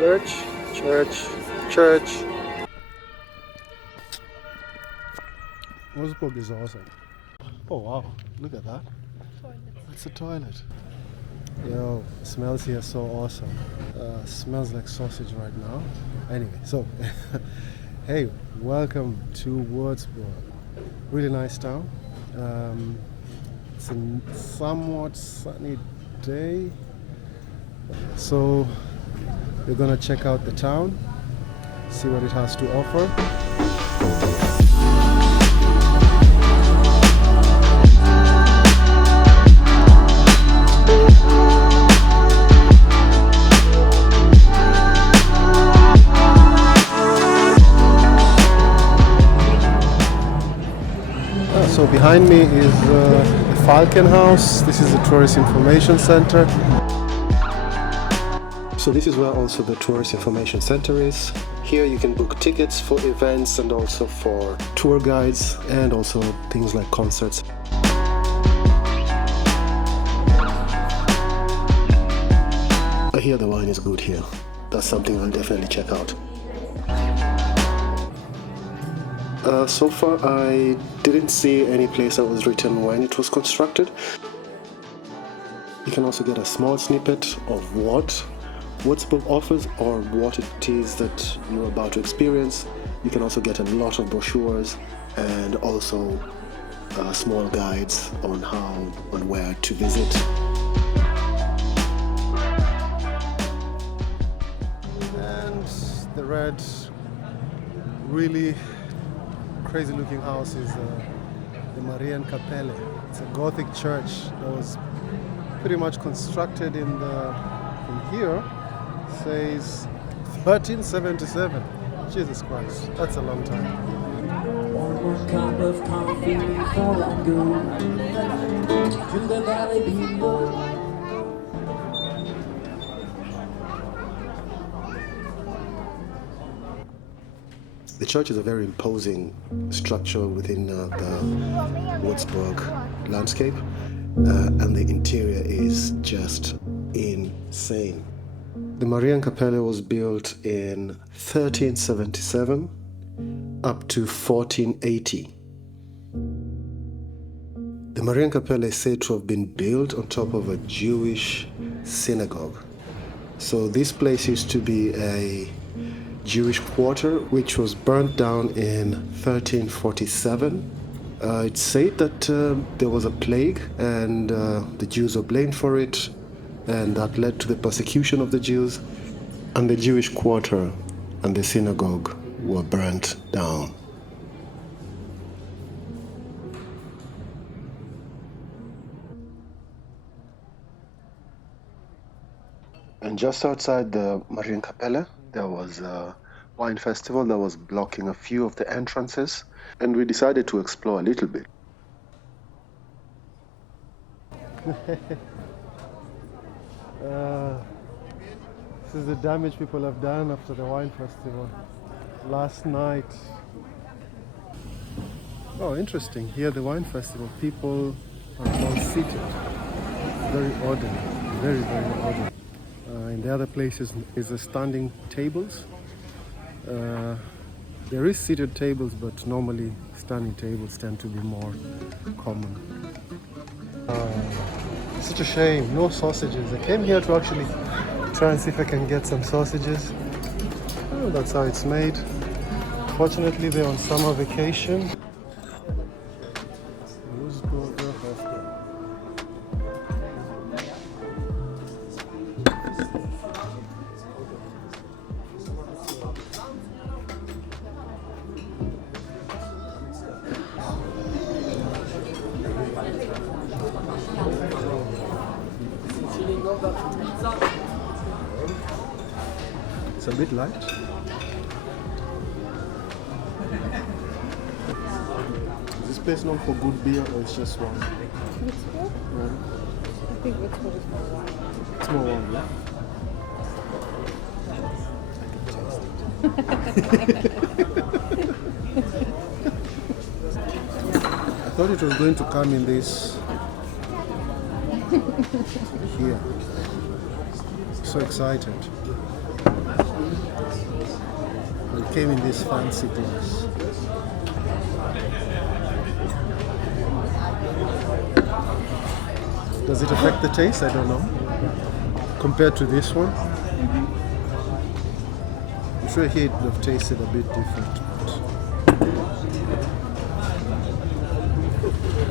Church, church, church. Würzburg is awesome. Oh wow, look at that. That's a toilet. Yo, smells here so awesome. Smells like sausage right now. Anyway, so hey, welcome to Würzburg. Really nice town. It's a somewhat sunny day. So we're gonna check out the town, see what it has to offer. So behind me is the Falcon House. This is the Tourist Information Center. So this is where also the Tourist Information Center is. Here you can book tickets for events and also for tour guides and also things like concerts. I hear the wine is good here. That's something I'll definitely check out. So far I didn't see any place that was written when it was constructed. You can also get a small snippet of what Würzburg offers or what it is that you're about to experience. You can also get a lot of brochures and also small guides on where to visit. And the red, really crazy looking house is the Marienkapelle. It's a Gothic church that was pretty much constructed from here. Says 1377. Jesus Christ, that's a long time. One cup of coffee before I go to the valley below. The church is a very imposing structure within the Würzburg landscape, and the interior is just insane. The Marienkapelle was built in 1377 up to 1480. The Marienkapelle is said to have been built on top of a Jewish synagogue. So this place used to be a Jewish quarter which was burnt down in 1347. It's said that there was a plague and the Jews were blamed for it, and that led to the persecution of the Jews, and the Jewish quarter and the synagogue were burnt down. And just outside the Marienkapelle, there was a wine festival that was blocking a few of the entrances, and we decided to explore a little bit. This is the damage people have done after the wine festival last night. Oh, interesting. Here, the wine festival, people are all seated. Very orderly. Very, very orderly. In the other places is the standing tables. There is seated tables, but normally standing tables tend to be more common. Such a shame, no sausages. I came here to actually try and see if I can get some sausages. Oh, that's how it's made. Fortunately, they're on summer vacation. It's a bit light. Is this place known for good beer or it's just wine? Würzburg? Yeah. I think Würzburg is more wine. It's more wine, yeah? I thought it was going to come in this here. So excited. It came in this fancy glass. Does it affect the taste? I don't know. Compared to this one, I'm sure here it would have tasted a bit different.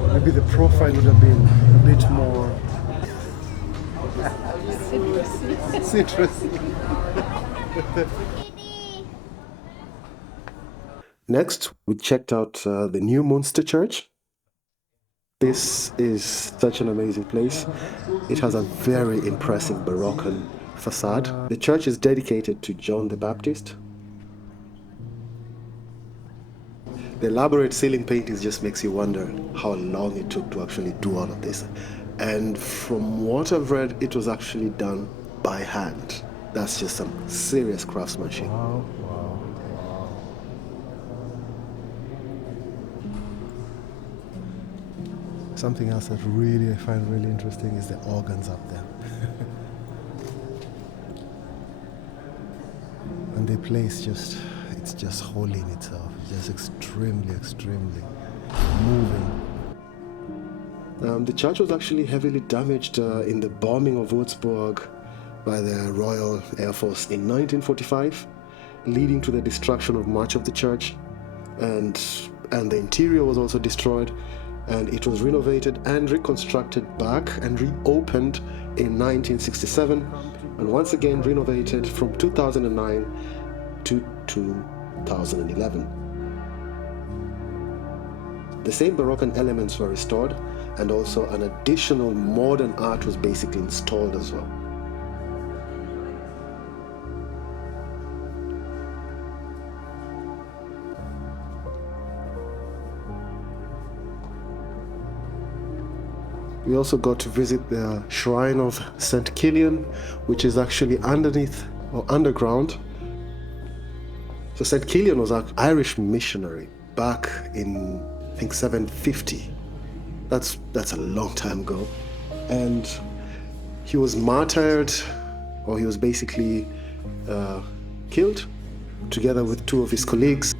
But maybe the profile would have been a bit more citrusy. Next, we checked out the New Munster Church. This is such an amazing place. It has a very impressive Baroque facade. The church is dedicated to John the Baptist. The elaborate ceiling paintings just makes you wonder how long it took to actually do all of this. And from what I've read, it was actually done by hand. That's just some serious craftsmanship. Wow. Something else that I find really interesting is the organs up there. And the place it's just holy in itself. It's just extremely moving. The church was actually heavily damaged in the bombing of Würzburg by the Royal Air Force in 1945, leading to the destruction of much of the church, and the interior was also destroyed. And it was renovated and reconstructed back and reopened in 1967, and once again renovated from 2009 to 2011. The same Baroque elements were restored, and also an additional modern art was basically installed as well. We also got to visit the shrine of St. Kilian, which is actually underneath or underground. So St. Kilian was an Irish missionary back in, I think, 750. That's a long time ago. And he was martyred, or he was basically killed together with two of his colleagues.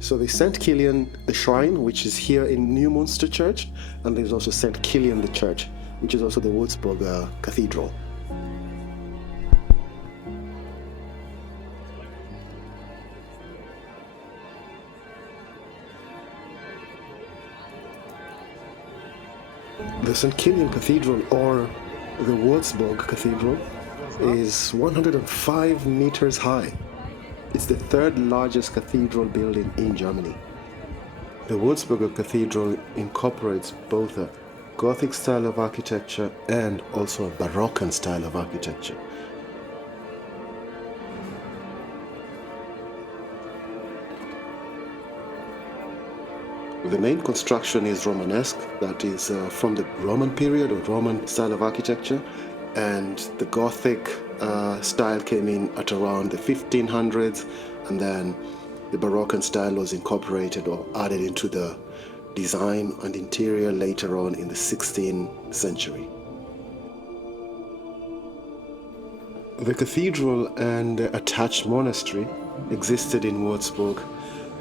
So there's St. Kilian, the shrine, which is here in New Munster Church, and there's also St. Kilian, the church, which is also the Würzburg Cathedral. The St. Kilian Cathedral, or the Würzburg Cathedral, is 105 meters high. It's the third largest cathedral building in Germany. The Würzburger Cathedral incorporates both a Gothic style of architecture and also a Baroque style of architecture. The main construction is Romanesque, that is from the Roman period or Roman style of architecture, and the Gothic style came in at around the 1500s, and then the Baroque style was incorporated or added into the design and interior later on in the 16th century. The cathedral and the attached monastery existed in Würzburg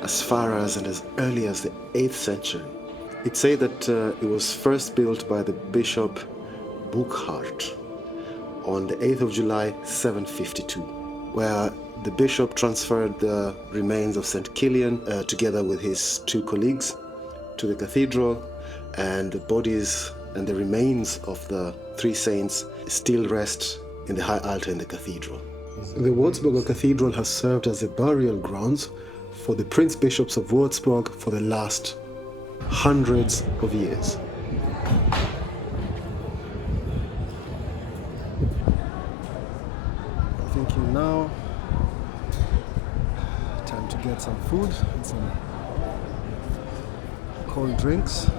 as far as and as early as the 8th century. It's said that it was first built by the Bishop Burchard on the 8th of July 752, where the bishop transferred the remains of St. Kilian together with his two colleagues to the cathedral, and the bodies and the remains of the three saints still rest in the high altar in the cathedral. The Würzburger Cathedral has served as the burial grounds for the prince bishops of Würzburg for the last hundreds of years. Thinking now, time to get some food and some cold drinks.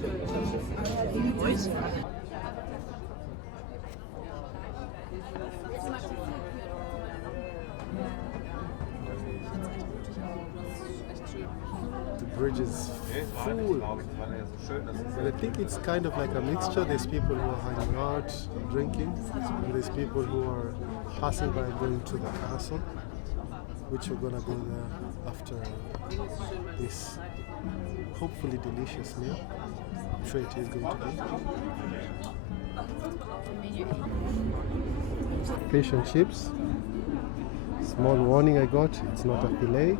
The bridge is full. And I think it's kind of like a mixture. There's people who are hanging out, drinking, and there's people who are passing by going to the castle, which we're gonna go there after this hopefully delicious meal. I'm sure it is going to be. Fish and chips. Small warning I got, it's not a fillet.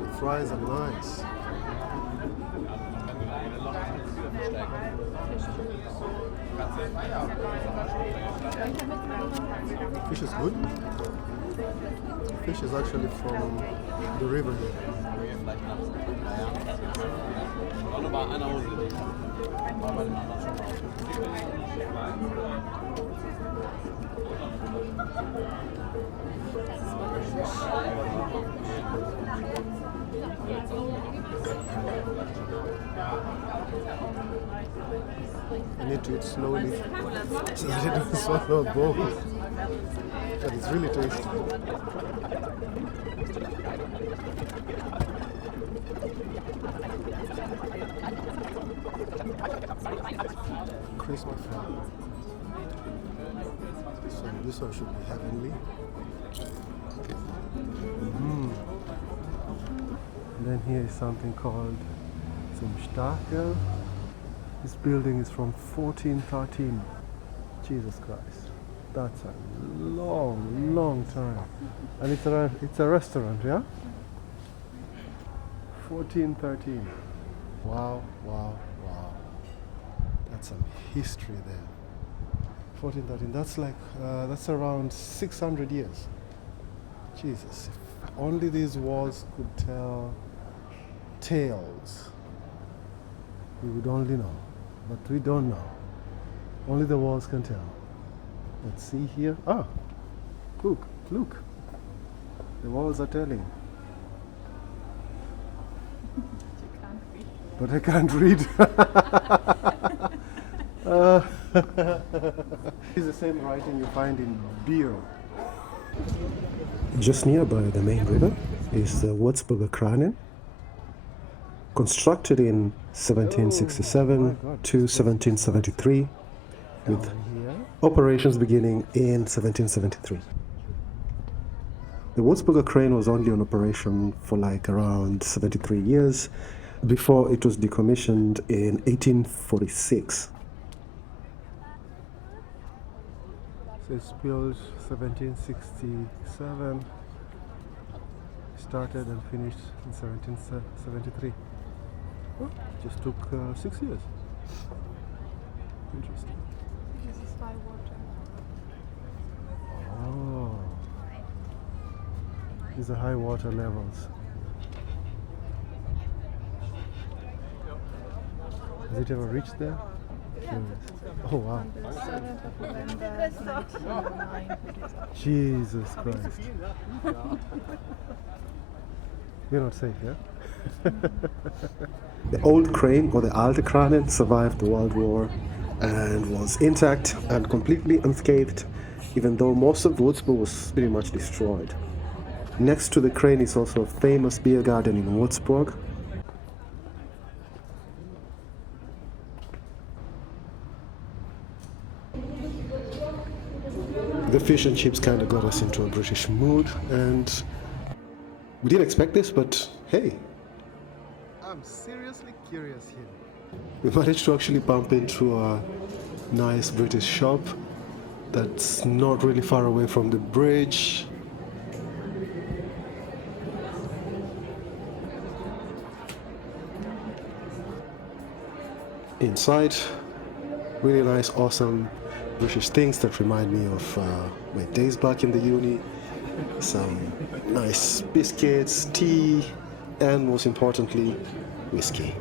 The fries are nice. Fish is good. Fish is actually from the river here. I need to eat slowly so that I don't swallow a bowl. But it's really tasty. Christmas fry. So this one should be heavenly. And then here is something called zum Stachel. This building is from 1413. Jesus Christ. That's a long time. And it's a restaurant, yeah? 1413. Wow. That's some history there. 1413. That's like, that's around 600 years. Jesus. If only these walls could tell tales. We would only know. But we don't know. Only the walls can tell. Let's see here. Ah, look. The walls are telling. But I can't read. It's the same writing you find in beer. Just nearby the main river is the Würzburger Kranen, constructed in 1767 to 1773, with operations beginning in 1773. The Würzburger crane was only on operation for like around 73 years before it was decommissioned in 1846. So it's built 1767, started and finished in 1773. Oh, just took 6 years. Interesting. This is high water. Oh, these are high water levels. Has it ever reached there? Oh wow. On the 7th of November 1909. Jesus Christ. You're not safe, yeah? The old crane, or the alte Kranen, survived the World War and was intact and completely unscathed, even though most of Würzburg was pretty much destroyed. Next to the crane is also a famous beer garden in Würzburg. The fish and chips kind of got us into a British mood, and we didn't expect this, but hey, I'm seriously curious here. We managed to actually bump into a nice British shop that's not really far away from the bridge. Inside, really nice, awesome British things that remind me of my days back in the uni. Some nice biscuits, tea, and most importantly, whiskey.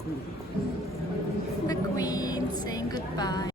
The Queen saying goodbye.